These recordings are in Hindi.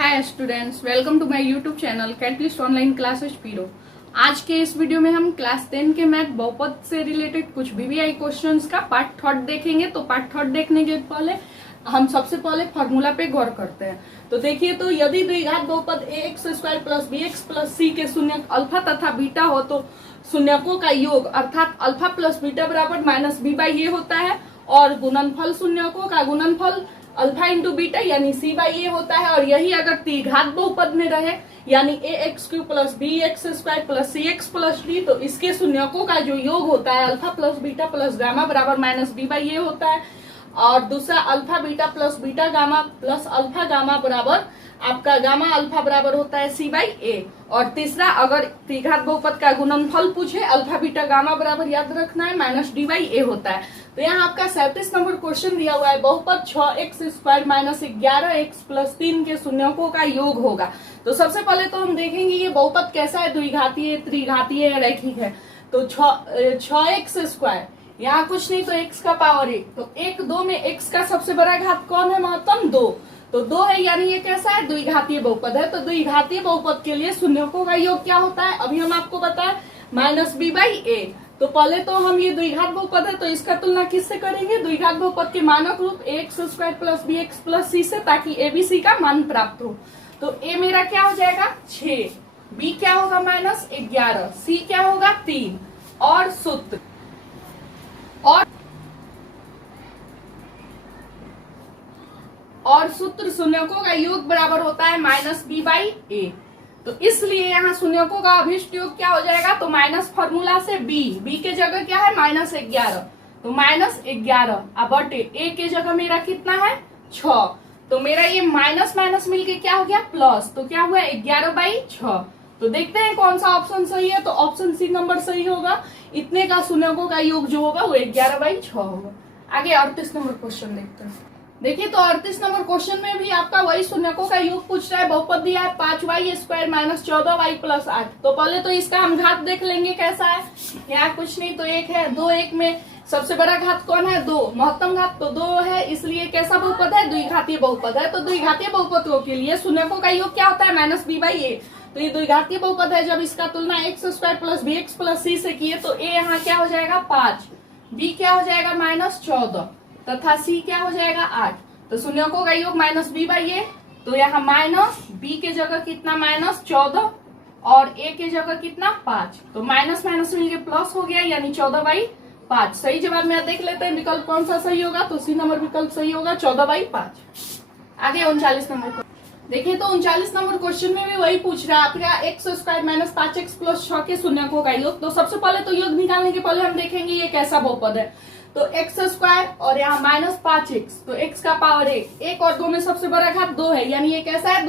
Hi students, welcome to my YouTube channel catalyst online classes पीरो। आज के इस वीडियो में हम क्लास 10 के मैथ बहुपद से रिलेटेड कुछ वीवीआई क्वेश्चंस का पार्ट थर्ड देखेंगे। तो पार्ट थर्ड देखने के पहले हम सबसे पहले फॉर्मूला पे गौर करते हैं। तो देखिए, तो यदि द्विघात बहुपद ax² plus bx plus c के शून्यक अल्फा तथा बीटा हो तो शून्यकों का योग अर्थात अल्फा प्लस बीटा बराबर माइनस बी बाई ए होता है और गुणनफल शून्यकों का गुणनफल अल्फा इंटू बीटा यानी सी बाई ए होता है। और यही अगर त्रिघात बहुपद में रहे यानी ax³ plus bx² plus cx plus d तो इसके शून्यकों का जो योग होता है alpha plus beta plus gamma बराबर माइनस बी बाई ए होता है। और दूसरा alpha beta plus beta gamma plus alpha gamma बराबर आपका गामा अल्फा बराबर होता है सी बाई ए। और तीसरा अगर त्रिघात बहुपद का गुणनफल पूछे अल्फा बीटा गामा बराबर याद रखना है माइनस डी बाई ए होता है। तो यहाँ आपका 37 नंबर क्वेश्चन दिया हुआ है, बहुपद 6x² माइनस 11x प्लस 3 के शून्यकों का योग होगा। तो सबसे पहले तो हम देखेंगे ये बहुपद कैसा है, द्विघातीय, त्रिघातीय या रैखिक है। तो 6x², यहाँ कुछ नहीं तो x का पावर 1, तो 1 2 में x का सबसे बड़ा घात कौन है, महत्तम 2, तो 2 है यानी ये कैसा है, द्विघातीय बहुपद है। तो द्विघातीय बहुपद के लिए शून्यकों का योग क्या होता है, अभी हम आपको बताएं माइनस बी बाई ए। तो पहले तो हम ये द्विघात बहुपद है तो इसका तुलना किससे करेंगे, द्विघात बहुपद के मानक रूप ax² plus bx plus c से, ताकि abc का मान प्राप्त हो। तो a मेरा क्या हो जाएगा 6, b क्या होगा माइनस 11, c क्या होगा 3 और सूत्र और सूत्र शून्यकों का योग बराबर होता है माइनस बी बाई ए। तो इसलिए यहाँ शून्यकों का अभिष्ट योग क्या हो जाएगा, तो माइनस फॉर्मूला से b के जगह क्या है माइनस 11, तो माइनस 11 बटे a के जगह मेरा कितना है 6, तो मेरा ये माइनस माइनस मिलके क्या हो गया प्लस, तो क्या हुआ 11/6। तो देखते हैं कौन सा ऑप्शन सही है, तो ऑप्शन सी नंबर सही होगा। इतने का शून्यकों का योग जो होगा वो 11/6 होगा। आगे 38 नंबर क्वेश्चन देखते हैं। देखिए, तो 38 नंबर क्वेश्चन में भी आपका वही शून्यकों का योग पूछ रहा है। बहुपद दिया है 5y² माइनस 14y प्लस 8। तो पहले तो इसका हम घात देख लेंगे कैसा है। यहाँ कुछ नहीं तो 1 है, 2 1 में सबसे बड़ा घात कौन है 2, महत्तम घात तो 2 है, इसलिए कैसा बहुपद है, द्विघातीय बहुपद है। तो द्विघातीय बहुपदों के लिए शून्यकों का योग क्या होता है माइनस बी बाई ए। तो ये द्विघातीय बहुपद है, जब इसका तुलना x² plus bx plus c से किए तो a यहाँ क्या हो जाएगा 5, b क्या हो जाएगा माइनस 14 तथा c क्या हो जाएगा 8। तो शून्यकों का योग माइनस बी बाई ए, तो यहाँ माइनस b के जगह कितना माइनस 14 और a के जगह कितना 5, तो माइनस माइनस मिलके प्लस हो गया यानी 14/5। सही जवाब में देख लेते हैं विकल्प कौन सा सही होगा, तो सी नंबर विकल्प सही होगा 14/5। आगे 39 नंबर देखिए, तो 39 नंबर क्वेश्चन में भी वही पूछ रहा है आपका x² माइनस 5x प्लस 6 के शून्यकों का योग। तो सबसे पहले तो योग निकालने के पहले हम देखेंगे ये कैसा बहुपद है। तो x² और यहाँ माइनस 5x, तो x का पावर 1 और 2 में सबसे बड़ा घात 2 है यानी ये कैसा है,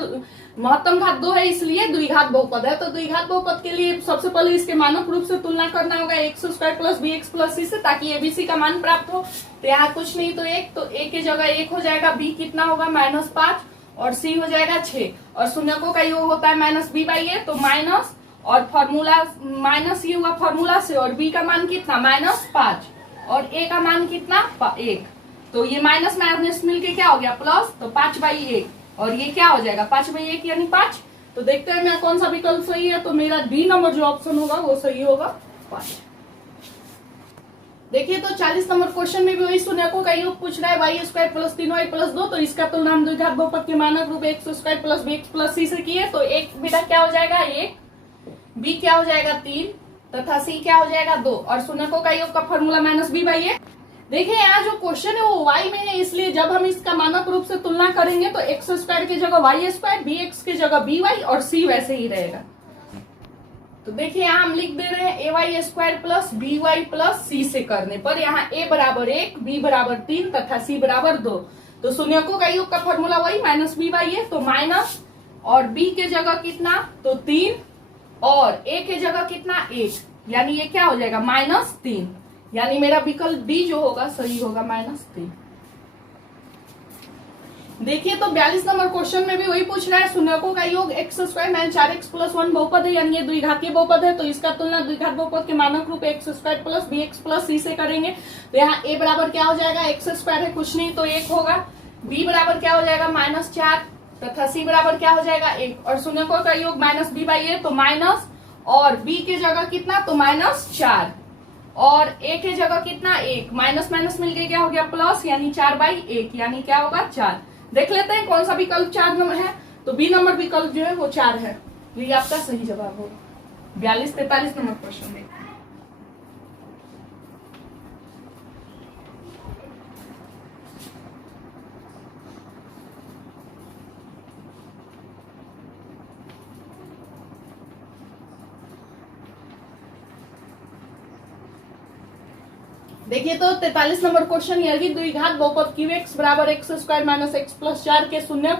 महत्तम घात 2 है, इसलिए द्विघात बहुपद है। तो द्विघात बहुपद के लिए सबसे पहले इसके मानक रूप से तुलना करना होगा x² plus bx plus c से, ताकि abc का मान प्राप्त हो। तो यहाँ कुछ नहीं तो 1, तो a के जगह 1 हो जाएगा, b कितना होगा माइनस 5 और c हो जाएगा 6 और शून्यकों का योग होता है माइनस बी बाई ए। तो माइनस और फॉर्मूला माइनस ये हुआ फॉर्मूला से, और b का मान कितना माइनस 5 और a का मान कितना 1, तो ये माइनस माइनस मिलके क्या हो गया प्लस, तो 5/1 और ये क्या हो जाएगा 5/1 यानी 5। तो देखते हैं मैं कौन सा विकल्प सही है, तो मेरा डी नंबर जो ऑप्शन होगा वो सही होगा 5। देखिए, तो 40 नंबर क्वेश्चन में भी वही शून्यकों का योग पूछ रहा है y² प्लस 3y प्लस 2। तो इसका तुलना हम द्विघात बहुपद के मानक रूप x² plus bx plus c से किए। तो एक बेटा क्या हो जाएगा 1, b क्या हो जाएगा 3 तथा c क्या हो जाएगा 2 और शून्यकों का योग का फॉर्मूला माइनस बी बाई ए। देखिए, यहाँ जो क्वेश्चन है वो y में है, इसलिए जब हम इसका मानक रूप से तुलना करेंगे तो x² की जगह y², bx की जगह by और c वैसे ही रहेगा। तो देखिए, यहाँ हम लिख दे रहे हैं ay² plus by plus c से करने पर यहाँ a बराबर 1, b बराबर 3 तथा c बराबर 2। तो शून्यकों का योग का फॉर्मूला वही माइनस बी बाई ए। तो माइनस और b के जगह कितना तो 3 और a के जगह कितना 1, यानी ये क्या हो जाएगा माइनस 3, यानी मेरा विकल्प डी जो होगा सही होगा माइनस 3। देखिए, तो 42 नंबर क्वेश्चन में भी वही पूछ रहा है शून्यकों का योग x² माइनस 4x प्लस 1 बहुपद है यानी ये द्विघातीय बहुपद है। तो इसका तुलना द्विघात बहुपद के मानक रूप x² plus bx plus c से करेंगे। तो यहाँ a बराबर क्या हो जाएगा x² है कुछ नहीं तो 1 होगा, b बराबर क्या हो जाएगा -4 तथा सी बराबर क्या हो जाएगा 1, और शून्यकों का योग माइनस बी बाई ए, तो माइनस, और बी के जगह कितना, तो -4, और ए के जगह कितना 1, माइनस माइनस मिलके क्या हो गया प्लस, यानी 4/1, यानी क्या होगा 4। देख लेते हैं कौन सा विकल्प 4 नंबर है, तो बी नंबर विकल्प जो है वो 4 है, तो ये आपका सही जवाब होगा। 42-43 नंबर क्वेश्चन देखते हैं। देखिए तो 43 नंबर क्वेश्चन, यदि द्विघात बहुपद क्यूएक्स बराबर x square minus x plus 4 के शून्य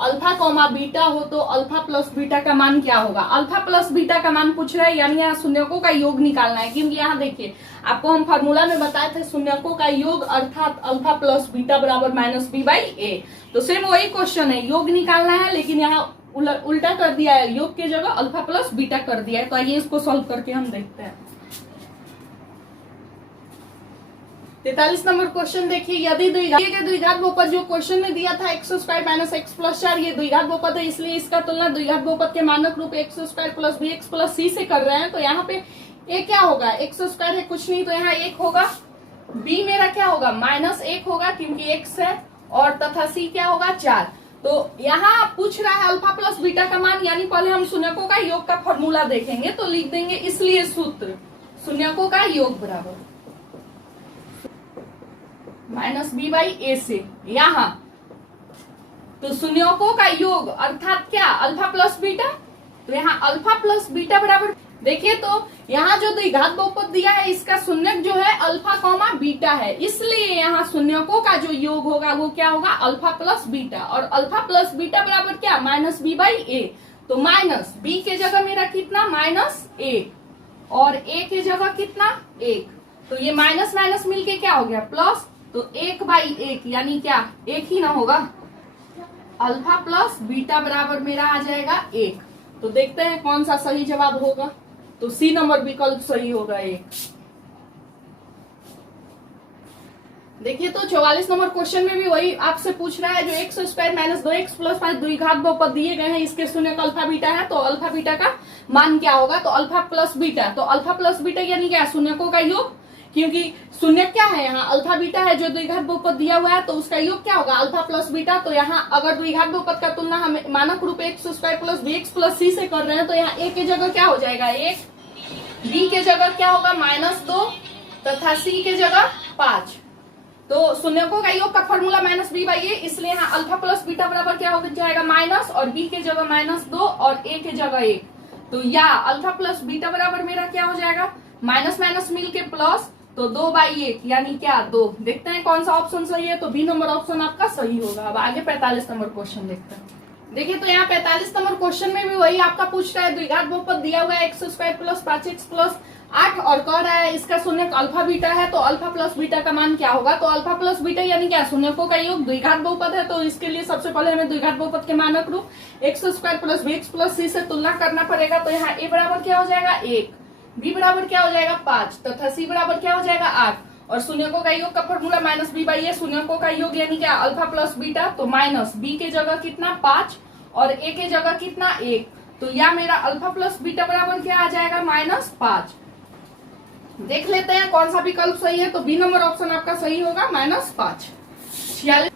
अल्फा कॉमा बीटा हो तो अल्फा प्लस बीटा का मान क्या होगा। अल्फा प्लस बीटा का मान पूछ रहा है, यानी यहाँ शून्यकों का योग निकालना है, क्योंकि यहाँ देखिए आपको हम फार्मूला में बताए थे शून्यकों का योग अर्थात अल्फा प्लस बीटा बराबर -b/a। तो सेम वही क्वेश्चन है, योग निकालना है, लेकिन यहाँ उल्टा कर दिया है, योग के जगह अल्फा प्लस बीटा कर दिया है। तो आइए इसको सॉल्व करके हम देखते हैं। 43 नंबर क्वेश्चन देखिए, यदि द्विघात बहुपद जो क्वेश्चन में दिया था x square minus x plus 4, ये द्विघात बहुपद है, इसलिए इसका तुलना द्विघात बहुपद के मानक रूप x square plus b x plus c से कर रहे हैं। तो यहाँ पे ए क्या होगा, एक्स स्क्वायर है कुछ नहीं, तो यहाँ 1 होगा, बी मेरा क्या होगा -1 होगा क्योंकि एक्स है, और तथा सी क्या होगा 4। तो यहाँ पूछ रहा है अल्फा प्लस बीटा का मान, यानी पहले हम शून्यकों का योग का फॉर्मूला देखेंगे, तो लिख देंगे इसलिए सूत्र शून्यकों का योग बराबर -b/a से, यहाँ तो शून्यकों का योग अर्थात क्या अल्फा प्लस बीटा, तो यहाँ अल्फा प्लस बीटा बराबर, देखिए तो यहाँ जो द्विघात बहुपद दिया है इसका शून्यक जो है अल्फा कॉमा बीटा है, इसलिए यहाँ शून्यकों का जो योग होगा वो क्या होगा अल्फा प्लस बीटा, और अल्फा प्लस बीटा बराबर क्या -b/a। तो माइनस बी के जगह मेरा कितना -1, और ए के जगह कितना 1, तो ये माइनस माइनस मिलके क्या हो गया प्लस, तो 1/1, यानी क्या 1 ही ना होगा, अल्फा प्लस बीटा बराबर मेरा आ जाएगा 1। तो देखते हैं कौन सा सही जवाब होगा, तो सी नंबर विकल्प सही होगा 1। देखिए तो 44 नंबर क्वेश्चन में भी वही आपसे पूछ रहा है, जो x square minus 2x plus 5 द्विघात बहुपद दिए गए हैं, इसके शून्य का अल्फा बीटा है, तो अल्फा बीटा का मान क्या होगा, तो अल्फा प्लस बीटा, तो अल्फा प्लस बीटा यानी क्या शून्यकों का योग, क्योंकि शून्य क्या है यहाँ अल्फा बीटा है, जो द्विघात बहुपद दिया हुआ है, तो उसका योग क्या होगा अल्फा प्लस बीटा। तो यहाँ अगर द्विघात बहुपद का तुलना हम मानक रूप x square plus b x plus c से कर रहे हैं, तो यहाँ ए के जगह क्या हो जाएगा 1, बी के जगह क्या होगा -2, तथा सी के जगह 5। तो शून्यकों का योग का फॉर्मूला -b/a, इसलिए यहाँ अल्फा प्लस बीटा बराबर क्या हो जाएगा माइनस, और बी के जगह -2 और ए के जगह 1। तो या अल्फा प्लस बीटा बराबर मेरा क्या हो जाएगा माइनस माइनस मिल के प्लस, तो 2/1 यानी क्या 2। देखते हैं कौन सा ऑप्शन सही है, तो बी नंबर ऑप्शन आपका सही होगा। अब आगे 45 नंबर क्वेश्चन देखते हैं। देखिए तो यहाँ 45 नंबर क्वेश्चन में भी वही आपका पूछ रहा है, द्विघात बहुपद दिया हुआ है x square plus 5x plus 8, और कह रहा है इसका शून्य अल्फा बीटा है, तो अल्फा प्लस बीटा का मान क्या होगा। तो अल्फा प्लस बीटा यानी क्या शून्यकों का योग, द्विघात बहुपद है, तो इसके लिए सबसे पहले हमें द्विघात बहुपद के मानक रूप x square plus b x plus c से तुलना करना पड़ेगा। तो यहाँ ए बराबर क्या हो जाएगा 1, बी बराबर क्या हो जाएगा 5, तथा सी बराबर क्या हो जाएगा 8, और शून्यकों का योग का फॉर्मूला -b/a, शून्यकों का योग यानी क्या अल्फा प्लस बीटा, तो माइनस बी के जगह कितना 5 और ए के जगह कितना 1, तो या मेरा अल्फा प्लस बीटा बराबर क्या आ जाएगा -5। देख लेते हैं कौन सा विकल्प सही है, तो बी नंबर ऑप्शन आपका सही होगा -5।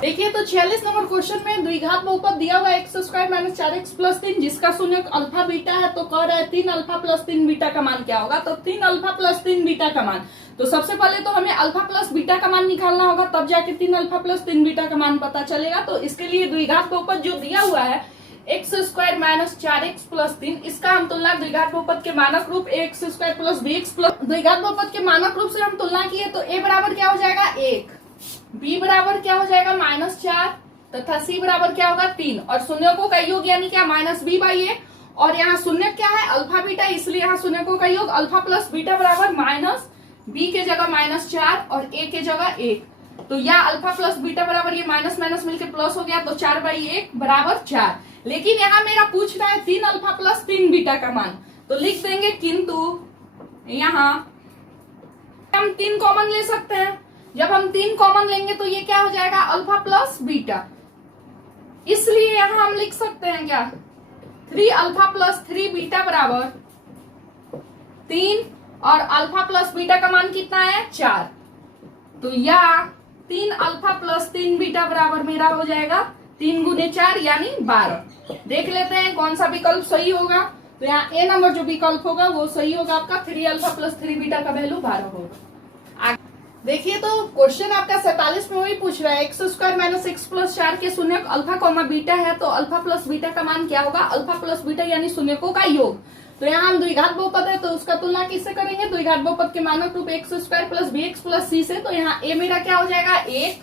देखिए तो 46 नंबर क्वेश्चन में द्विघात बहुपद दिया हुआ x square minus 4x plus 3, जिसका शून्य अल्फा बीटा है, तो कह रहा है 3 अल्फा प्लस 3 बीटा का मान क्या होगा। तो 3 अल्फा प्लस 3 बीटा का मान, तो सबसे पहले तो हमें अल्फा प्लस बीटा का मान निकालना होगा, तब जाके 3 अल्फा प्लस 3 बीटा का मान पता चलेगा। तो इसके लिए द्विघात बहुपद जो दिया हुआ है x square minus 4x plus 3, इसका हम तुलना द्विघात बहुपद के मानक रूप x square plus b x plus द्विघात बहुपद के मानक रूप से हम तुलना किए, तो ए बराबर क्या हो जाएगा 1, बी बराबर क्या हो जाएगा -4, तथा सी बराबर क्या होगा 3, और शून्यकों का योग यानी क्या -b/a, और यहाँ शून्य क्या है अल्फा बीटा, इसलिए यहाँ शून्यकों का योग अल्फा प्लस बीटा बराबर बी के जगह -4 और ए के जगह 1। तो या अल्फा प्लस बीटा बराबर ये माइनस माइनस मिलकर प्लस हो गया, तो 4/1 बराबर 4। लेकिन यहाँ मेरा पूछ रहा है 3 अल्फा प्लस 3 बीटा का मान, तो लिख देंगे, किंतु यहाँ हम 3 कॉमन ले सकते हैं। जब हम 3 कॉमन लेंगे तो ये क्या हो जाएगा अल्फा प्लस बीटा, इसलिए यहां हम लिख सकते हैं क्या, 3 अल्फा प्लस 3 बीटा बराबर 3, और अल्फा प्लस बीटा का मान कितना है 4। तो या 3 अल्फा प्लस 3 बीटा बराबर मेरा हो जाएगा 3 गुने 4 यानी 12। देख लेते हैं कौन सा विकल्प सही होगा। तो यहाँ ए नंबर जो विकल्प होगा वो सही होगा आपका, 3 अल्फा प्लस 3 बीटा का वैल्यू 12 होगा। देखिए तो क्वेश्चन आपका 47 में वही पूछ रहा है, x square minus x plus 4 के शून्यक अल्फा कॉमा बीटा है, तो अल्फा प्लस बीटा का मान क्या होगा, अल्फा प्लस बीटा यानी शून्यकों का योग। तो यहाँ हम द्विघात बहुपद है तो उसका तुलना किससे करेंगे, द्विघात बहुपद के मानक रूप x square plus b x plus c से। तो यहाँ ए मेरा क्या हो जाएगा 1,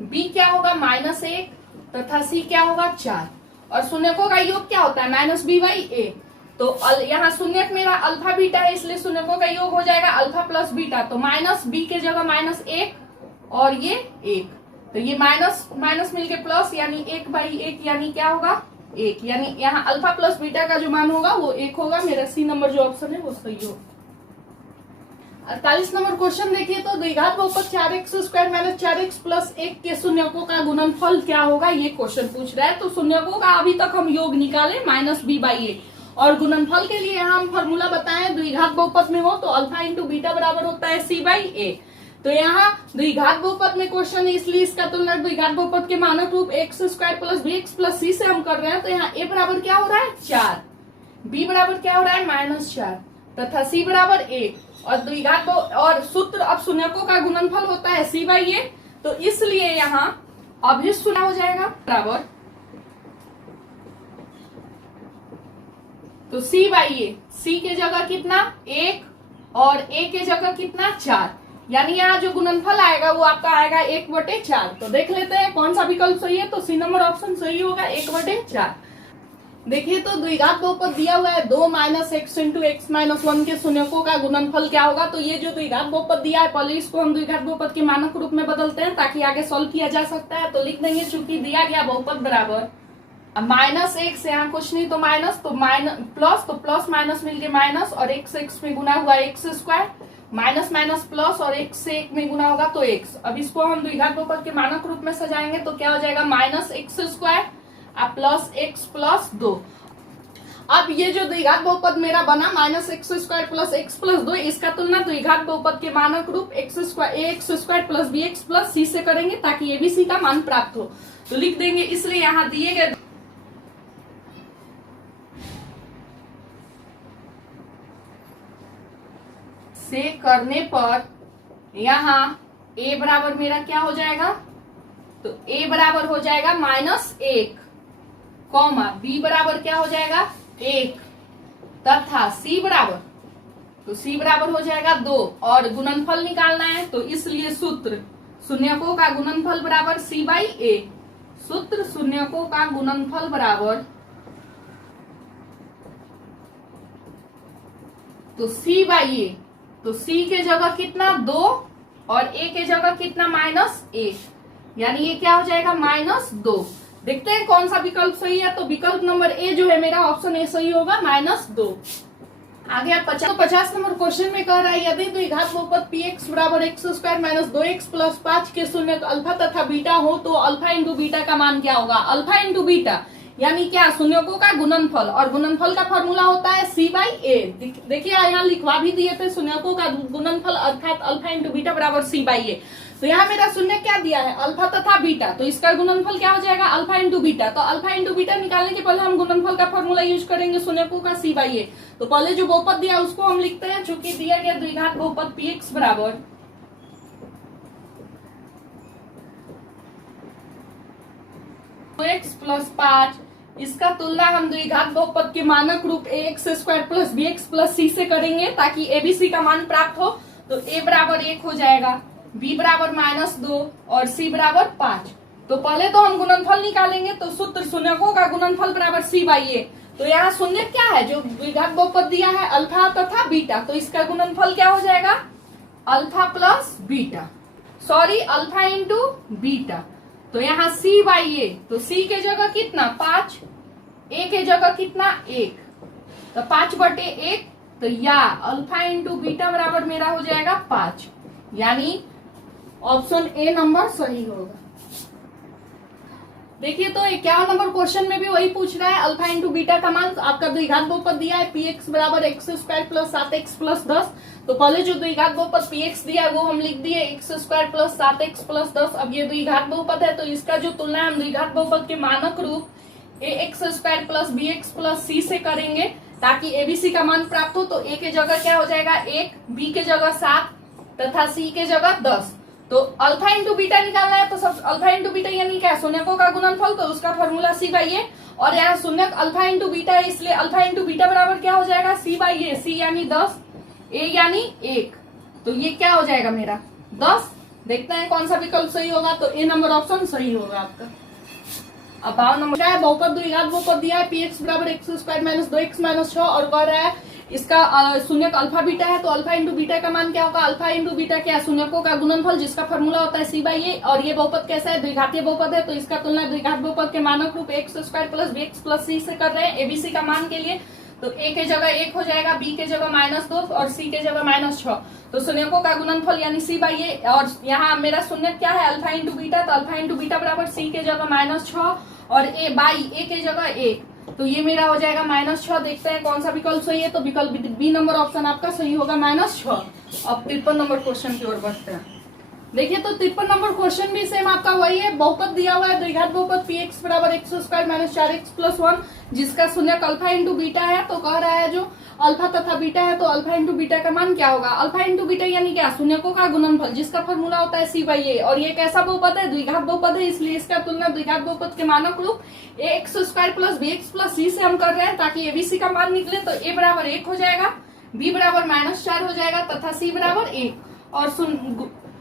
बी क्या होगा -1 तथा सी क्या होगा 4, और शून्यकों का योग क्या होता है -b/a। तो यहाँ शून्यक मेरा अल्फा बीटा है इसलिए शून्यकों का योग हो जाएगा अल्फा प्लस बीटा, तो -b के जगह -1 और ये 1, तो ये माइनस माइनस मिलके प्लस यानी 1/1 यानी क्या होगा 1, यानी यहाँ अल्फा प्लस बीटा का जो मान होगा वो 1 होगा। मेरा सी नंबर जो ऑप्शन है वो सही होगा। 48 नंबर क्वेश्चन देखिए तो द्विघात बहुपद 4x square minus 4x plus 1 के शून्यकों का गुणनफल क्या होगा, ये क्वेश्चन पूछ रहा है। तो शून्यकों का अभी तक हम योग निकाले -b/a, और गुणनफल के लिए यहाँ हम फॉर्मूला बताएं, द्विघात बहुपद में हो तो अल्फा इंटू बीटा बराबर होता है c/a। तो यहाँ द्विघात बहुपद में क्वेश्चन है इसलिए इसका तुलना द्विघात बहुपद के मानक रूप x square plus b x plus c से हम कर रहे हैं। तो यहाँ a बराबर क्या हो रहा है 4, b बराबर क्या हो रहा है -4 तथा c बराबर 1, और द्विघात और सूत्र अब शून्यकों का गुणनफल होता है c/a। तो इसलिए यहाँ अभिष्ट शून्य हो जाएगा बराबर, तो c/a, c के जगह कितना 1 और a के जगह कितना 4, यानी यहाँ जो गुणनफल आएगा वो आपका आएगा 1/4। तो देख लेते हैं कौन सा विकल्प सही है। तो सी नंबर ऑप्शन सही होगा 1/4। देखिए तो द्विघात बहुपद दिया हुआ है 2 - x इंटू x - 1 के शून्यकों का गुणनफल क्या होगा। तो ये जो द्विघात बहुपद दिया है पहले इसको हम द्विघात बहुपद के मानक रूप में बदलते हैं ताकि आगे सॉल्व किया जा सकता है। तो लिख देंगे चूंकि दिया गया बहुपद बराबर -x, यहाँ कुछ नहीं तो माइनस, तो प्लस, तो प्लस माइनस मिलके माइनस, और x में गुना हुआ x square, minus minus plus, और x से 1 में गुना होगा तो x। अब इसको हम द्विघात बहुपद के मानक रूप में सजाएंगे तो क्या हो जाएगा -x² प्लस x प्लस 2। अब ये जो द्विघात बहुपद मेरा बना -x² प्लस x प्लस 2, इसका तुलना द्विघात बहुपद के मानक रूप ax² plus bx plus c से करेंगे ताकि abc का मान प्राप्त हो। तो लिख देंगे, इसलिए यहाँ दिए गए से करने पर यहाँ a बराबर मेरा क्या हो जाएगा, तो a बराबर हो जाएगा -1, b बराबर क्या हो जाएगा 1 तथा c बराबर, तो c बराबर हो जाएगा 2, और गुणनफल निकालना है तो इसलिए सूत्र शून्यकों का गुणनफल बराबर c/a। सूत्र शून्यकों का गुणनफल बराबर, तो c/a, तो c के जगह कितना 2 और a के जगह कितना -1, यानी ये क्या हो जाएगा -2। देखते हैं कौन सा विकल्प सही है। तो विकल्प नंबर ए जो है मेरा ऑप्शन ए सही होगा -2। आगे आप 50 नंबर क्वेश्चन में कह रहा है यदि द्विघात बहुपद px बराबर x² माइनस 2x प्लस 5 के शून्यक अल्फा तथा बीटा हो तो अल्फा इंटू बीटा का मान क्या होगा। अल्फा इंटू बीटा यानी क्या, शून्यकों का गुणनफल, और गुणनफल का फॉर्मूला होता है c/a। देखिए यहाँ लिखवा भी दिए थे शून्यकों का गुणनफल अर्थात अल्फा इंटू बीटा बराबर c/a। तो यहाँ मेरा शून्य क्या दिया है अल्फा तथा बीटा, तो इसका गुणनफल क्या हो जाएगा अल्फा इंटू बीटा। तो अल्फा इंटू बीटा निकालने के पहले हम गुणनफल का फॉर्मूला यूज करेंगे शून्यकों का c/a। तो पहले जो बहुपद दिया उसको हम लिखते हैं, चूंकि दिया गया द्विघात बहुपद px बराबर x प्लस 5, इसका तुलना हम द्विघात बहुपद के मानक रूप ax² plus bx plus c से करेंगे ताकि abc का मान प्राप्त हो। तो a बराबर 1 हो जाएगा, b बराबर -2 और c बराबर 5। तो पहले तो हम गुणनफल निकालेंगे, तो सूत्र शून्यकों का गुणनफल बराबर c/a। तो यहाँ शून्य क्या है, जो द्विघात बहुपद दिया है अल्फा तथा बीटा, तो इसका गुणनफल क्या हो जाएगा alpha plus beta, sorry alpha into beta. तो यहाँ c/a, तो c के जगह कितना 5, a के जगह कितना 1, तो 5/1, तो या अल्फा इंटू बीटा बराबर मेरा हो जाएगा 5, यानी ऑप्शन ए नंबर सही होगा। देखिए तो 51 नंबर क्वेश्चन में भी वही पूछ रहा है, अल्फा इंटू बीटा का मान आपका द्विघात बहुपद दिया है पी एक्स बराबर x square plus 7x plus 10। तो पहले जो द्विघात बहुपद पी एक्स दिया है वो हम लिख दिए x square plus 7x plus 10। अब ये द्विघात बहुपद है तो इसका जो तुलना हम द्विघात बहुपद के मानक रूप a x square plus b x plus c से करेंगे ताकि एबीसी का मान प्राप्त हो। तो ए के जगह क्या हो जाएगा 1, बी के जगह 7 तथा सी के जगह 10। तो अल्फा इंटू बीटा निकालना है तो सब अल्फा इंटू बीटा यानी क्या शून्यकों का गुणनफल, तो उसका फॉर्मूला सी बाई ए। और यहाँ शून्यक अल्फा इंटू बीटा है इसलिए अल्फा इंटू बीटा बराबर क्या हो जाएगा सी बाई ए। सी यानी 10, ए यानी 1, तो ये क्या हो जाएगा मेरा 10। देखते हैं कौन सा विकल्प सही होगा, तो ए नंबर ऑप्शन सही होगा आपका। अब 52 नंबर है बहुपद द्विघात बहुपद दिया है पी एक्स बराबर x square minus 2x minus 6 और कह रहा है इसका शून्यक अल्फा बीटा है। तो अल्फा इंटू बीटा का मान क्या होगा, अल्फा इंटू बीटा क्या शून्यकों का गुणनफल जिसका फॉर्मूला होता है सी बाई ए। और ये बहुपद कैसा है द्विघातीय बहुपद है तो इसका तुलना द्विघात बहुपद के मानक रूप x square plus b x plus c से कर रहे हैं एबीसी का मान के लिए। तो ए के जगह 1 हो जाएगा, बी के जगह -2 और सी के जगह -6। तो शून्यकों का गुणनफल यानी सी बाई ए। और यहाँ मेरा शून्य क्या है अल्फा इंटू बीटा, तो अल्फा इंटू बीटा बराबर सी के जगह -6 और ए बाई ए के जगह 1। तो ये मेरा हो जाएगा -6। देखते हैं कौन सा विकल्प सही है, तो विकल्प बी नंबर ऑप्शन आपका सही होगा -6। अब 53 नंबर क्वेश्चन की ओर बढ़ते हैं। देखिए तो 53 नंबर क्वेश्चन भी सेम आपका वही है, बहुपद दिया हुआ है द्विघात बहुपद पी एक्स बराबर x square minus 4x plus 1 जिसका शून्यक अल्फा इंटू बीटा है। तो कह रहा है जो अल्फा तथा बीटा है तो अल्फा इंटू बीटा का मान क्या होगा, अल्फा इंटू बीटा यानी क्या शून्यकों का गुणनफल जिसका फॉर्मूला होता है सी बाई ए। और ये कैसा बहुपद है द्विघात बहुपद है इसलिए इसका तुलना द्विघात बहुपद के मानक रूप a x square plus b x plus c से हम कर रहे हैं ताकि एबीसी का मान निकले। तो ए बराबर 1 हो जाएगा, बी बराबर -4 हो जाएगा तथा सी बराबर 1। और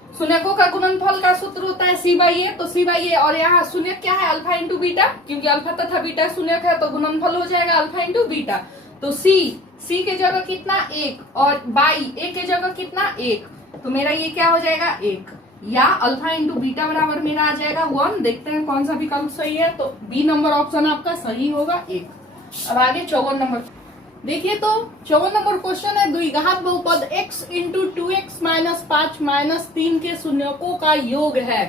शून्यकों का गुणनफल का सूत्र होता है सी बाई ए। तो सी बाई ए और यहाँ शून्य क्या है अल्फा इंटू बीटा, क्योंकि अल्फा तथा बीटा शून्यक है तो गुणनफल हो जाएगा अल्फा इंटू बीटा। तो सी के जगह कितना 1 और बाई ए के जगह कितना 1, तो मेरा ये क्या हो जाएगा 1 या अल्फा इंटू बीटा बराबर मेरा आ जाएगा 1। देखते हैं कौन सा विकल्प सही है, तो बी नंबर ऑप्शन आपका सही होगा 1। अब आगे 54 नंबर देखिए तो 54 नंबर क्वेश्चन है द्विघात बहुपद x into 2x minus 5 minus 3 के शून्यकों का योग है।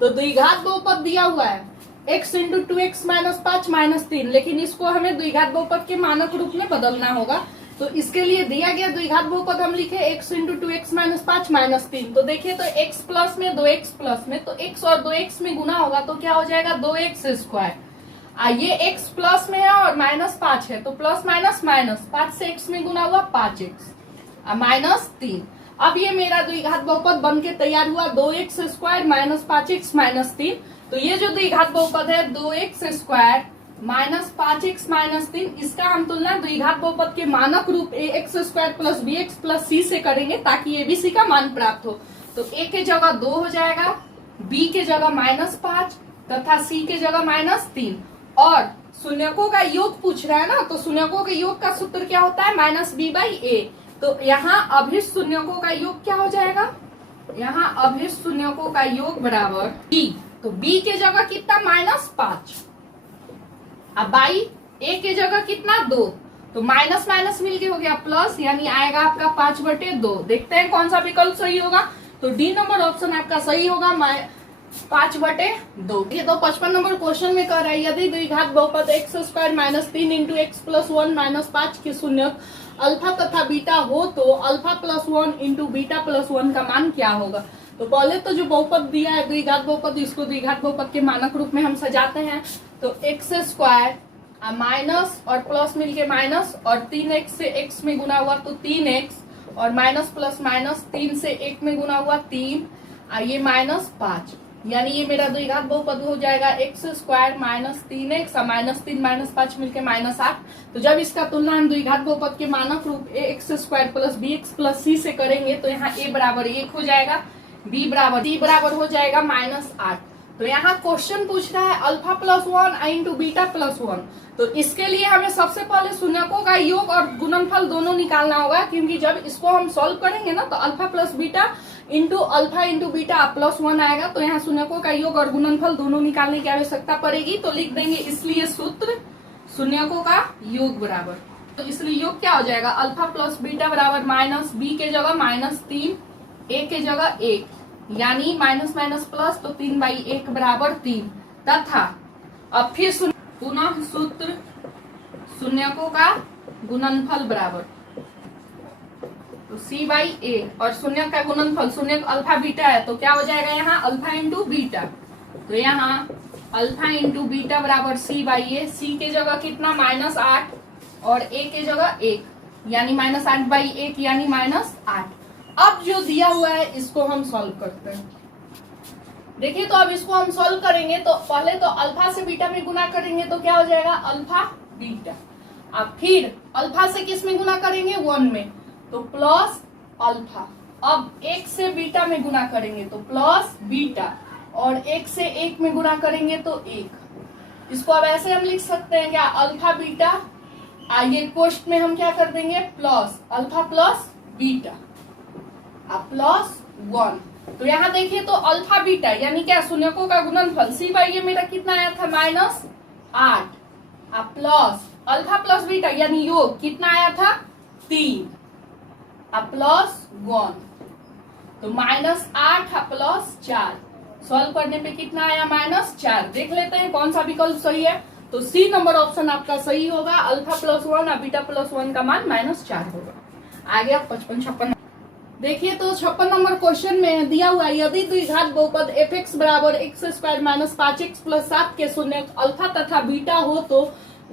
तो द्विघात बहुपद दिया हुआ है x into 2x minus 5 minus 3, लेकिन इसको हमें द्विघात बहुपद के मानक रूप में बदलना होगा। तो इसके लिए दिया गया द्विघात बहुपद हम लिखे x into 2x minus 5 minus 3। तो देखिए तो x प्लस में 2x प्लस में तो x और 2x में गुना होगा तो क्या हो जाएगा 2x स्क्वायर। ये x प्लस में है और -5 है तो प्लस माइनस माइनस 5 से x में गुना हुआ 5x माइनस 3। अब ये मेरा द्विघात बहुपद बन के तैयार हुआ 2x square minus 5x minus 3। तो ये जो द्विघात बहुपद है 2x square minus 5x minus 3 इसका हम तुलना द्विघात बहुपद के मानक रूप ax square plus bx plus c से करेंगे ताकि एबीसी का मान प्राप्त हो। तो a के जगह 2 हो जाएगा, b के जगह -5 तथा c के जगह -3। और शून्यकों का योग पूछ रहा है ना, तो शून्यकों के योग का सूत्र क्या होता है -b बाई ए। तो यहाँ अभिष्ट शून्यकों का योग क्या हो जाएगा, यहाँ अभिष्ट शून्यकों का योग बराबर b। तो b के जगह कितना -5 अब बाई ए के जगह कितना 2, तो माइनस माइनस मिलके हो गया प्लस यानी आएगा आपका 5/2। देखते हैं कौन सा विकल्प सही होगा, तो डी नंबर ऑप्शन आपका सही होगा 5/2। ये तो 55 नंबर क्वेश्चन में कह रहा है यदि द्विघात बहुपद x square minus 3 into x plus 1 minus 5 के शून्यक अल्फा तथा बीटा हो तो alpha plus 1 into beta plus 1 का मान क्या होगा। तो पहले तो जो बहुपद दिया है द्विघात बहुपद इसको द्विघात बहुपद के मानक रूप में हम सजाते हैं। तो एक्स स्क्वायर माइनस और प्लस मिलके माइनस और 3x से x में गुना हुआ तो 3x और माइनस प्लस माइनस 3 से 1 में गुना हुआ 3 ये -5 यानी ये मेरा द्विघात बहुपद हो जाएगा एक्स स्क्वायर माइनस 3x और -3 -5 मिलके -8। तो जब इसका तुलना हम द्विघात बहुपद के मानक रूप x square plus bx plus c से करेंगे तो यहाँ a बराबर 1 हो जाएगा, b बराबर c बराबर हो जाएगा -8। तो यहाँ क्वेश्चन पूछ रहा है alpha plus 1 into beta plus 1। तो इसके लिए हमें सबसे पहले शून्यकों का योग और गुणनफल दोनों निकालना होगा, क्योंकि जब इसको हम सॉल्व करेंगे ना तो alpha plus beta into alpha into beta plus 1 आएगा। तो यहाँ शून्यकों का योग और गुणनफल दोनों निकालने की आवश्यकता पड़ेगी। तो लिख देंगे इसलिए सूत्र शून्यकों का योग बराबर, तो इसलिए योग क्या हो जाएगा अल्फा प्लस बीटा बराबर माइनस b के जगह -3 a के जगह 1 यानी माइनस माइनस प्लस तो 3/1 बराबर 3 तथा अब फिर पुनः सूत्र शून्यकों का गुणनफल बराबर, तो C बाई ए और शून्य का गुणनफल, शून्य अल्फा बीटा है तो क्या हो जाएगा यहाँ अल्फा इंटू बीटा, तो यहाँ अल्फा इंटू बीटा बराबर C बाई ए। C के जगह कितना -8 और A के जगह 1, यानी -8 बाई 1 यानी -8। अब जो दिया हुआ है इसको हम सॉल्व करते हैं। देखिए तो अब इसको हम सॉल्व करेंगे तो पहले तो अल्फा से बीटा में गुना करेंगे तो क्या हो जाएगा अल्फा बीटा। अब फिर अल्फा से किस में गुना करेंगे 1 में, तो प्लस अल्फा। अब 1 से बीटा में गुना करेंगे तो प्लस बीटा, और 1 से 1 में गुना करेंगे तो 1। इसको अब ऐसे हम लिख सकते हैं क्या अल्फा बीटा, आइए कोष्ट में हम क्या कर देंगे प्लस अल्फा प्लस बीटा, अब प्लस 1। तो यहाँ देखिए तो अल्फा बीटा यानी क्या शून्यकों का गुणनफल C बाई ये मेरा कितना आया था -8, अब प्लस अल्फा प्लस बीटा यानी योग कितना आया था 3, अब प्लस 1, तो -8 प्लस 4, सॉल्व करने पे कितना आया -4। देख लेते हैं कौन सा विकल्प सही है, तो C नंबर ऑप्शन आपका सही होगा, अल्फा प्लस 1 और बीटा प्लस 1 का मान -4 होगा। आगे 55-56 देखिए तो 56 नंबर क्वेश्चन में दिया हुआ यदि द्विघात बहुपद f(x) बराबर x square minus 5x plus 7 के शून्य अल्फा तथा बीटा हो तो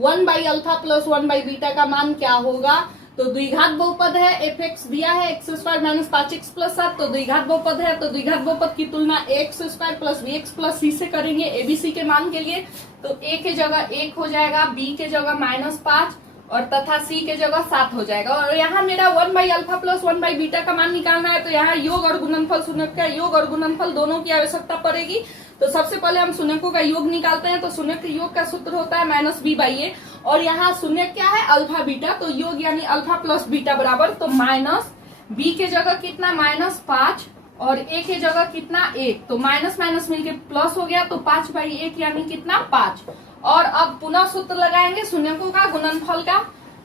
1 by alpha plus 1 by beta का मान क्या होगा। तो द्विघात बहुपद है, f(x) दिया है x square minus 5x plus 7, तो द्विघात बहुपद है तो द्विघात बहुपद की तुलना x square plus bx plus c से करेंगे abc के मान के लिए। तो a के जगह 1 हो जाएगा, b के जगह -5 और तथा C के जगह 7 हो जाएगा। और यहाँ मेरा 1 by alpha plus 1 by beta का मान निकालना है, तो यहाँ योग और गुणनफल, शून्यक का योग और गुणनफल दोनों की आवश्यकता पड़ेगी। तो सबसे पहले हम शून्यकों का योग निकालते हैं, तो शून्य के योग का सूत्र होता है -b बाई ए, और यहाँ शून्य क्या है अल्फा बीटा, तो योग यानी अल्फा प्लस बीटा बराबर, तो -b के जगह कितना -5 और a के जगह कितना 1, तो माइनस माइनस मिलके प्लस हो गया, तो 5 बाई 1 यानी कितना 5। और अब पुनः सूत्र लगाएंगे शून्यकों का गुणनफल का,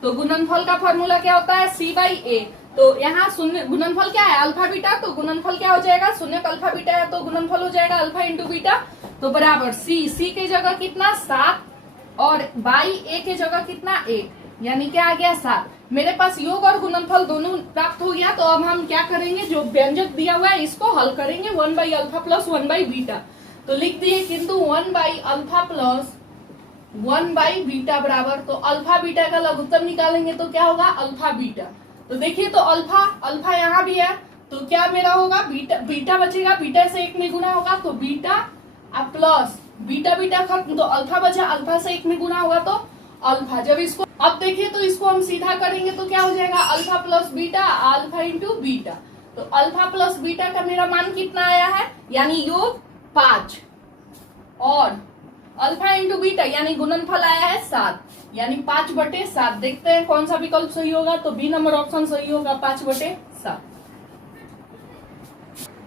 तो गुणनफल का फॉर्मूला क्या होता है C बाई ए। तो यहाँ शून्य गुणनफल क्या है अल्फा बीटा, तो गुणनफल क्या हो जाएगा शून्य अल्फा बीटा है तो गुणनफल हो जाएगा अल्फा इंटू बीटा, तो बराबर C के जगह कितना 7 और बाई ए के जगह कितना 1, यानी क्या आ गया 7। मेरे पास योग और गुणनफल दोनों प्राप्त हो गया, तो अब हम क्या करेंगे जो व्यंजक दिया हुआ है इसको हल करेंगे 1 by alpha plus 1 by beta. तो लिख दिए किंतु 1 by alpha plus 1 by beta बराबर, तो अल्फा बीटा का लघुत्तम निकालेंगे तो क्या होगा अल्फा बीटा। तो देखिए तो अल्फा यहाँ भी है, तो क्या मेरा होगा बीटा बचेगा, बीटा से 1 में गुना होगा तो बीटा अब प्लस बीटा खत्म, तो अल्फा बचा, अल्फा से 1 में गुना होगा तो अल्फा। जब इसको अब देखिए तो इसको हम सीधा करेंगे तो क्या हो जाएगा alpha plus beta alpha into beta, तो अल्फा प्लस बीटा का मेरा मान कितना आया है यानी योग 5 और अल्फा इंटू बीटा यानी गुणनफल आया है 7, यानी 5/7। देखते हैं कौन सा विकल्प सही होगा, तो बी नंबर ऑप्शन सही होगा 5/7।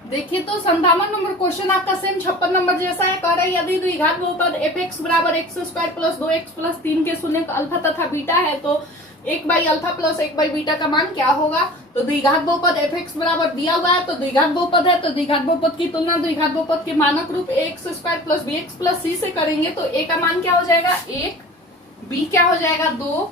देखिए तो 57 नंबर क्वेश्चन आपका सेम 56 नंबर जैसा है, कह रहे यदि द्विघात बहुपद f(x) बराबर x square plus 2x plus 3 के शून्य अल्फा तथा बीटा है तो 1 by alpha plus 1 by beta का मान क्या होगा। तो द्विघात बहुपद f(x) बराबर दिया हुआ है, तो द्विघात बहुपद है तो द्विघात बहुपद की तुलना द्विघात बहुपद के मानक रूप ax square plus bx plus c से करेंगे, तो a का मान क्या हो जाएगा 1, b क्या हो जाएगा 2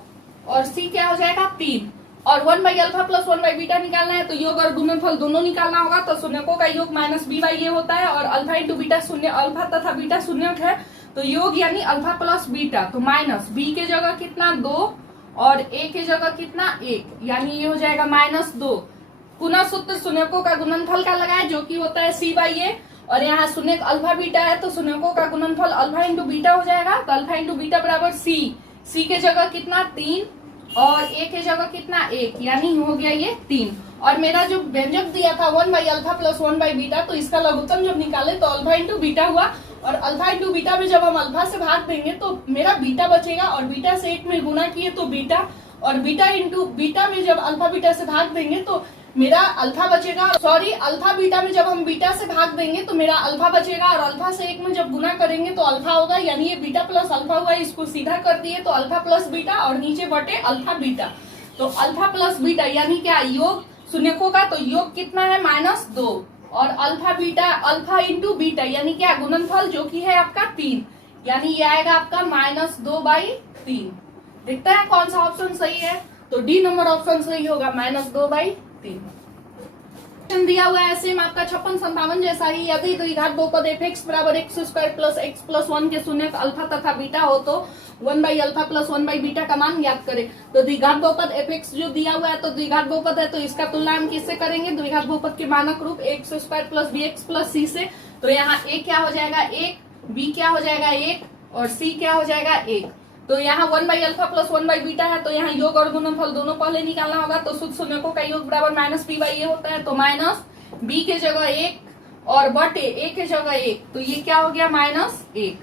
और c क्या हो जाएगा 3, और 1 by alpha plus 1 by beta निकालना है तो योग और गुणनफल दोनों निकालना होगा। तो शून्यकों का योग -b बाई ए होता है और अल्फा इंटू बीटा शून्य, अल्फा तथा बीटा शून्यक है तो योग यानी अल्फा प्लस बीटा, तो -b के जगह कितना 2 और a के जगह कितना 1, यानी ये हो जाएगा -2। पुनः सूत्र शून्यकों का गुणनफल का लगाए जो कि होता है C बाई ए, और यहाँ शून्य अल्फा बीटा है तो शून्यकों का गुणनफल अल्फा इंटू बीटा हो जाएगा, तो अल्फा इंटू बीटा बराबर C के जगह कितना 3 और a के जगह कितना 1, यानी हो गया ये 3। और मेरा जो व्यंजक दिया था 1 by alpha plus 1 by beta, तो इसका लघुत्तम जब निकाले तो अल्फा इंटू बीटा हुआ, और अल्फा इंटू बीटा में जब हम अल्फा से भाग देंगे तो मेरा बीटा बचेगा, और बीटा से 1 में गुना किए तो बीटा, और बीटा इंटू बीटा में जब अल्फा बीटा से भाग देंगे तो मेरा अल्फा बचेगा, सॉरी अल्फा बीटा में जब हम बीटा से भाग देंगे तो मेरा अल्फा बचेगा, और अल्फा से 1 में जब गुना करेंगे तो अल्फा होगा, यानी ये बीटा प्लस अल्फा हुआ, इसको सीधा कर दिए तो अल्फा प्लस बीटा और नीचे बटे अल्फा बीटा, तो अल्फा प्लस बीटा यानी क्या योग शून्यकों का, तो योग कितना है -2 और alpha beta alpha into beta यानी क्या गुणनफल जो कि है आपका 3, यानी ये आएगा आपका -2/3। देखते हैं कौन सा ऑप्शन सही है, तो डी नंबर ऑप्शन सही होगा, -2/3। दिया हुआ है सेम आपका 5657 जैसा ही, यदि द्विघात बहुपद f(x) बराबर x² + x + 1 के शून्य अल्फा तथा बीटा हो तो 1/α + 1/बीटा का मान ज्ञात करें। तो द्विघात बहुपद f(x) जो दिया हुआ है तो द्विघात बहुपद है, तो इसका तुलना हम किससे करेंगे, द्विघात बहुपद के मानक रूप x² + bx + c से। तो यहाँ a क्या हो जाएगा 1, b क्या हो जाएगा 1 और c क्या हो जाएगा 1। तो यहाँ 1/α + 1/बीटा है, तो यहाँ योग और गुणनफल दोनों पहले निकालना होगा। तो शुद्ध शून्यकों का योग बराबर -b/a होता है, तो -b के जगह 1 और बटे a के जगह 1, तो ये क्या हो गया -1।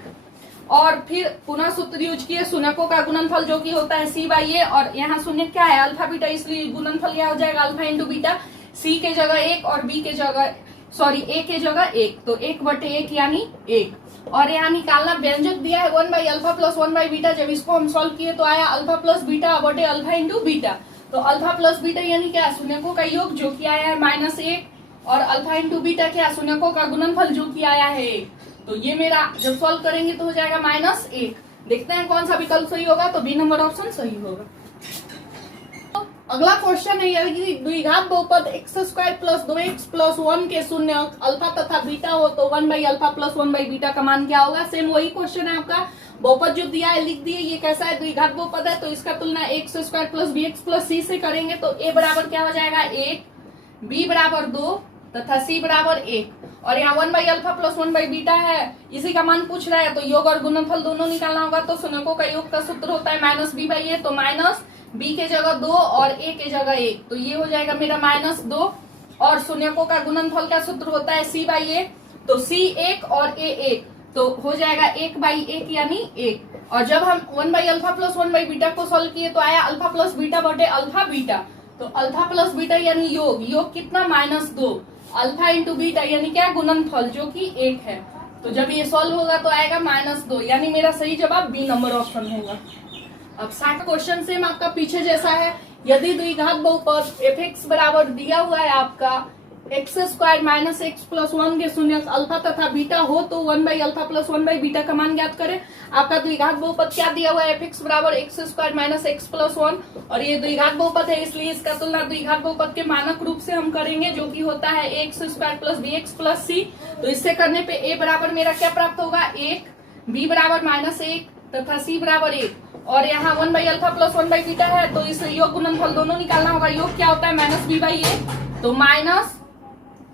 और फिर पुनः सूत्र यूज किए, शून्यकों का गुणनफल जो कि होता है c/a, और यहाँ शून्य क्या है अल्फा बीटा, इसलिए गुणनफल क्या हो जाएगा अल्फा × बीटा, c के जगह 1 और b के जगह a के जगह 1, तो 1/1 यानी 1। और यहाँ निकालना व्यंजक दिया है 1/α + 1/बीटा, जब इसको हम सॉल्व किए तो आया अल्फा प्लस बीटा बटे अल्फा × बीटा। तो अल्फा प्लस बीटा यानी क्या शून्यकों का योग जो कि आया है -1 और अल्फा × बीटा क्या शून्यकों का गुणनफल जो कि आया है 1। तो ये मेरा जब सॉल्व करेंगे तो हो जाएगा -1। देखते हैं कौन सा विकल्प सही होगा, तो बी नंबर ऑप्शन सही होगा। अगला क्वेश्चन है, यदि द्विघात बहुपद x² + 2x + 1 के शून्य अल्फा तथा बीटा हो तो 1/α + 1/बीटा का मान क्या होगा। सेम वही क्वेश्चन है आपका, बहुपद जो दिया है लिख दिए, ये कैसा है द्विघात बहुपद है, तो इसका तुलना x² + bx + c से करेंगे। तो a बराबर क्या हो जाएगा 1, b बराबर 2 तथा c बराबर 1। और यहाँ 1/α + 1/बीटा है, इसी का मान पूछ रहा है, तो योग और गुणनफल दोनों निकालना होगा। तो शून्यकों का योग का सूत्र होता है -b/a, तो -b के जगह 2 और a के जगह 1, तो ये हो जाएगा मेरा -2। और शून्यकों का गुणनफल का सूत्र होता है c/a, तो c 1 और a 1, तो हो जाएगा 1/1 यानी 1। और जब हम 1/α + 1/बीटा को सॉल्व किए तो आया अल्फा प्लस बीटा बटे अल्फा बीटा, तो अल्फा प्लस बीटा यानी योग कितना -2, अल्फा × बीटा यानी क्या गुणनफल जो कि 1 है। तो जब ये सॉल्व होगा तो आएगा -2, यानी मेरा सही जवाब बी नंबर ऑप्शन होगा। अब 60 क्वेश्चन सेम आपका पीछे जैसा है, यदि द्विघात बहुपद f(x) बराबर दिया हुआ है आपका x² - x + 1 के शून्य अल्फा तथा बीटा हो तो 1/α + 1/बीटा का मान ज्ञात करें। आपका द्विघात बहुपद क्या दिया हुआ है f(x) बराबर x² - x + 1, और ये द्विघात बहुपद है इसलिए इसका तुलना द्विघात बहुपद के मानक रूप से हम करेंगे जो कि होता है ax² + bx + c। तो इससे करने पे a बराबर मेरा क्या प्राप्त होगा 1, b बराबर -1 तथा c बराबर 1। और यहाँ 1/α + 1/बीटा है, तो इस योग गुणनफल दोनों निकालना होगा। योग क्या होता है -b/a, तो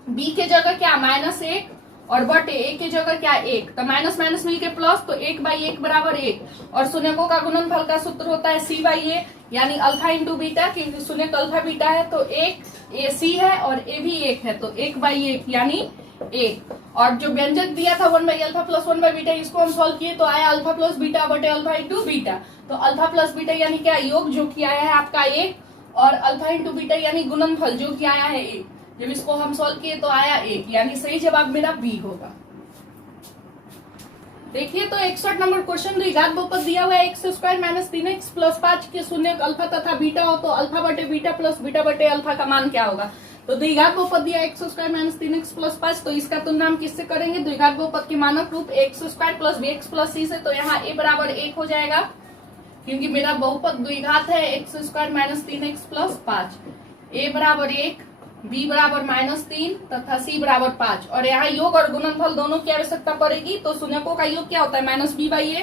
-b के जगह क्या -1 और बटे a के जगह क्या 1, तो माइनस मिलके प्लस, तो 1/1 बराबर 1। और शून्यकों का गुणनफल का सूत्र होता है c/a, यानी अल्फा × बीटा, क्योंकि शून्यक अल्फा बीटा है तो 1 a c है और a भी 1 है, तो 1/1 यानी 1। और जो व्यंजक दिया था 1/α + 1/बीटा, इसको हम सॉल्व किए तो आया अल्फा प्लस बीटा बटे अल्फा × बीटा। तो अल्फा प्लस बीटा यानी क्या योग जो कि आया है आपका 1, और अल्फा × बीटा यानी गुणनफल जो कि आया है 1। जब इसको हम सॉल्व किए तो आया 1, यानी सही जवाब मेरा बी होगा। देखिए तो 61 नंबर क्वेश्चन, द्विघात बहुपद दिया हुआ है x² - 3x + 5 के शून्य अल्फा तथा बीटा हो तो अल्फा बटे बीटा प्लस बीटा बटे अल्फा का मान क्या होगा। तो द्विघात बहुपद दिया x² - 3x + 5, तो इसका तुलना हम किससे करेंगे द्विघात बहुपद के मानक रूप x² + bx + c से। तो यहाँ a बराबर 1 हो जाएगा, क्योंकि मेरा बहुपद द्विघात है x² - 3x + 5। a बराबर 1, b बराबर -3 तथा c बराबर 5। और यहाँ योग और गुणनफल दोनों की आवश्यकता पड़ेगी। तो शून्यकों का योग क्या होता है -b/a,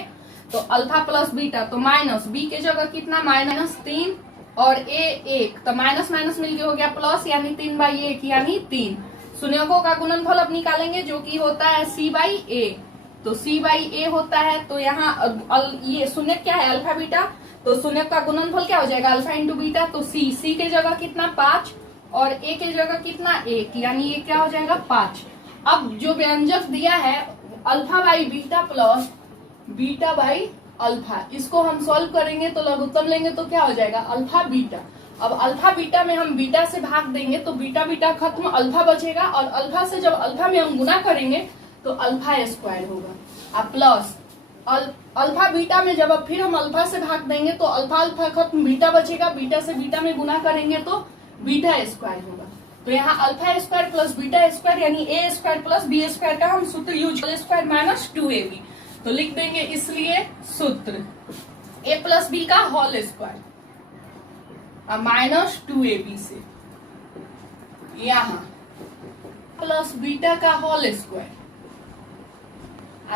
तो अल्फा प्लस बीटा, तो -b के जगह कितना -3 और a 1, तो माइनस मिलके हो गया प्लस, यानी 3/1 यानी 3। शून्यकों का गुणनफल अब निकालेंगे जो कि होता है c/a, तो c/a होता है। तो यहाँ ये शून्य क्या है अल्फा बीटा, तो शून्य का गुणनफल क्या हो जाएगा अल्फा × बीटा, तो c के जगह कितना 5 और a के जगह कितना 1, यानी ये क्या हो जाएगा 5। अब जो व्यंजक दिया है α/बीटा प्लस β/अल्फा, इसको हम सॉल्व करेंगे तो लघुत्तम लेंगे तो क्या हो जाएगा अल्फा बीटा। अब अल्फा बीटा में हम बीटा से भाग देंगे तो बीटा खत्म, अल्फा बचेगा, और अल्फा से जब अल्फा में हम गुना करेंगे तो α² होगा। अब प्लस अल्फा बीटा में जब अब फिर हम अल्फा से भाग देंगे तो अल्फा खत्म, बीटा बचेगा, बीटा से बीटा में गुना करेंगे तो β² होगा। तो यहाँ α² + β² यानी a² + b² का हम सूत्र यूज करें, (2ab). तो लिख देंगे इसलिए सूत्र a प्लस बी का होल स्क्वायर माइनस 2ab से यहां प्लस बीटा का whole square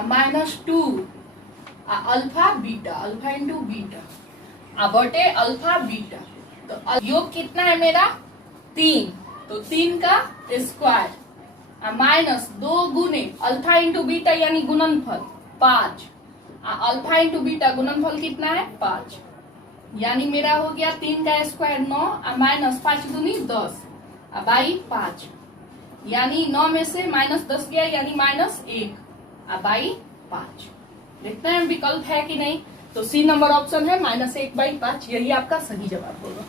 minus 2 alpha beta alpha into beta बटे अल्फा बीटा। तो योग कितना है मेरा 3, तो 3 का स्क्वायर माइनस 2 गुने अल्फा इंटू बीटा यानी गुणनफल 5 अल्फा इंटू बीटा गुणनफल कितना है 5 यानी मेरा हो गया 3 का स्क्वायर 9 माइनस 5 दूनी 10 बाई 5 यानी 9 में से माइनस 10 गया यानी माइनस 1 बाई 5। देखते हैं विकल्प है कि नहीं। तो सी नंबर ऑप्शन है -1/5, यही आपका सही जवाब होगा।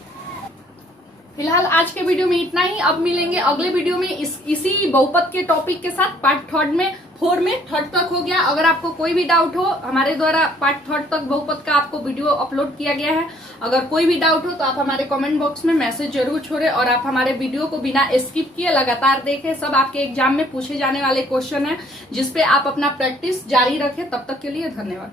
फिलहाल आज के वीडियो में इतना ही। अब मिलेंगे अगले वीडियो में इसी बहुपद के टॉपिक के साथ पार्ट 4 में थर्ड तक हो गया। अगर आपको कोई भी डाउट हो, हमारे द्वारा पार्ट 3 तक बहुपद का आपको वीडियो अपलोड किया गया है। अगर कोई भी डाउट हो तो आप हमारे कमेंट बॉक्स में मैसेज जरूर छोड़े और आप हमारे वीडियो को बिना स्किप किए लगातार देखें। सब आपके एग्जाम में पूछे जाने वाले क्वेश्चन है, जिसपे आप अपना प्रैक्टिस जारी रखें। तब तक के लिए धन्यवाद।